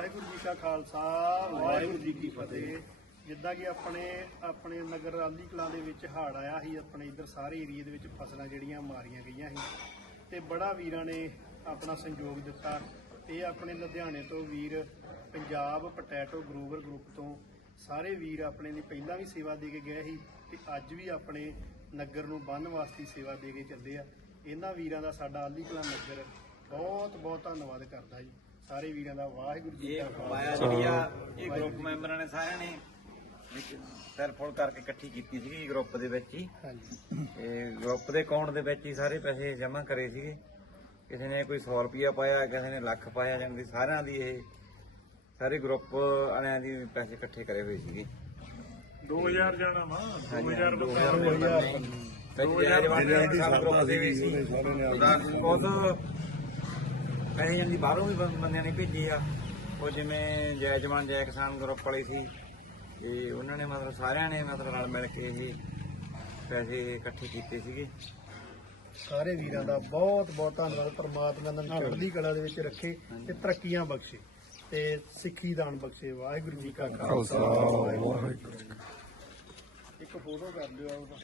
ਵਾਹਿਗੁਰੂ ਜੀ ਕਾ ਖਾਲਸਾ, ਵਾਹਿਗੁਰੂ ਜੀ ਕੀ ਫਤਿਹ। ਜਿੱਦਾਂ ਕਿ ਆਪਣੇ ਆਪਣੇ ਨਗਰ ਰਾਲੀ ਕਲਾਂ ਦੇ ਵਿੱਚ ਹੜ੍ਹ ਆਇਆ ਸੀ, ਆਪਣੇ ਇਧਰ ਸਾਰੇ ਏਰੀਏ ਦੇ ਵਿੱਚ ਫਸਲਾਂ ਜਿਹੜੀਆਂ ਮਾਰੀਆਂ ਗਈਆਂ ਸੀ। ਤੇ ਬੜਾ ਵੀਰਾਂ ਨੇ ਆਪਣਾ ਸੰਯੋਗ ਦਿੱਤਾ। ਇਹ ਆਪਣੇ ਲੁਧਿਆਣੇ ਤੋਂ ਵੀਰ ਪੰਜਾਬ ਪੋਟੈਟੋ ਗਰੋਵਰ ਗਰੁੱਪ ਤੋਂ ਸਾਰੇ ਵੀਰ ਆਪਣੇ ਲਈ ਪਹਿਲਾਂ ਵੀ ਸੇਵਾ ਦੇ ਕੇ ਗਏ ਸੀ ਤੇ ਅੱਜ ਵੀ ਆਪਣੇ ਨਗਰ ਨੂੰ ਬੰਨ ਵਾਸਤੇ ਸੇਵਾ ਦੇ ਕੇ ਚੱਲੇ ਆ। ਇਹਨਾਂ ਵੀਰਾਂ ਦਾ ਸਾਡਾ ਆਲੀ ਕਲਾਂ ਨਗਰ ਬਹੁਤ ਬਹੁਤ ਧੰਨਵਾਦ ਕਰਦਾ ਜੀ। ਸਾਰੇ ਵੀਰਾਂ ਦਾ ਵਾਹਿਗੁਰੂ ਜੀ ਇਹ ਖਾਲਸਾ। ਜਿਹੜੀ ਆ ਇਹ ਗਰੁੱਪ ਮੈਂਬਰਾਂ ਨੇ ਸਾਰਿਆਂ ਨੇ ਟੈਲੀਫੋਨ ਕਰਕੇ ਇਕੱਠੀ ਕੀਤੀ ਸੀਗੀ ਗਰੁੱਪ ਦੇ ਵਿੱਚ ਹੀ। ਹਾਂਜੀ। ਇਹ ਗਰੁੱਪ ਦੇ ਅਕਾਊਂਟ ਦੇ ਵਿੱਚ ਹੀ ਸਾਰੇ ਪੈਸੇ ਜਮ੍ਹਾਂ ਕਰੇ ਸੀਗੇ। ਕਿਸੇ ਨੇ ਕੋਈ 100 ਰੁਪਿਆ ਪਾਇਆ ਕਿਸੇ ਨੇ ਲੱਖ ਪਾਇਆ ਜਾਂਦੀ ਸਾਰਿਆਂ ਦੀ ਇਹ ਸਾਰੇ ਗਰੁੱਪ ਵਾਲਿਆਂ ਦੀ ਪੈਸੇ ਇਕੱਠੇ ਕਰੇ ਹੋਏ ਸੀਗੇ। 2000 ਜਾਣਾ ਵਾ 2000 ਦੋ ਬੰਦਾ ਹਜ਼ਾਰ ਵਿੱਚ ਜੈ ਜਵਾਨ ਦੇ ਸਾਰੇ ਗਰੁੱਪ ਦੇ ਵੀ ਸੀ ਉਹਦਾ ਬਹੁਤ ਪੈਸੇ ਜਾਂਦੀ ਬਾਹਰੋਂ ਵੀ ਬੰ- ਬੰਦਿਆਂ ਨੇ ਭੇਜੇ ਆ। ਉਹ ਜਿਵੇਂ ਜੈ ਜਵਾਨ ਜੈ ਕਿਸਾਨ ਗਰੁੱਪ ਵਾਲੇ ਸੀ ਤੇ ਉਹਨਾਂ ਨੇ ਮਤਲਬ ਸਾਰਿਆਂ ਨੇ ਮਤਲਬ ਰਲ ਮਿਲ ਕੇ ਇਹ ਪੈਸੇ ਇਕੱਠੇ ਕੀਤੇ ਸੀਗੇ। ਸਾਰੇ ਵੀਰਾਂ ਦਾ ਬਹੁਤ ਬਹੁਤ ਧੰਨਵਾਦ। ਪਰਮਾਤਮਾ ਇਹਨਾਂ ਨੂੰ ਚੜ੍ਹਦੀ ਕਲਾ ਦੇ ਵਿੱਚ ਰੱਖੇ ਤੇ ਤਰੱਕੀਆਂ ਬਖਸ਼ੇ ਤੇ ਸਿੱਖੀ ਦਾਨ ਬਖਸ਼ੇ। ਵਾਹਿਗੁਰੂ ਜੀ ਕਾ ਖਾਲਸਾ। ਵਾਹਿਗੁਰੂ ਜੀ ਕੀ ਫਤਿਹ। ਇੱਕ ਫੋਟੋ ਕਰ ਲਿਓ ਆਪਦਾ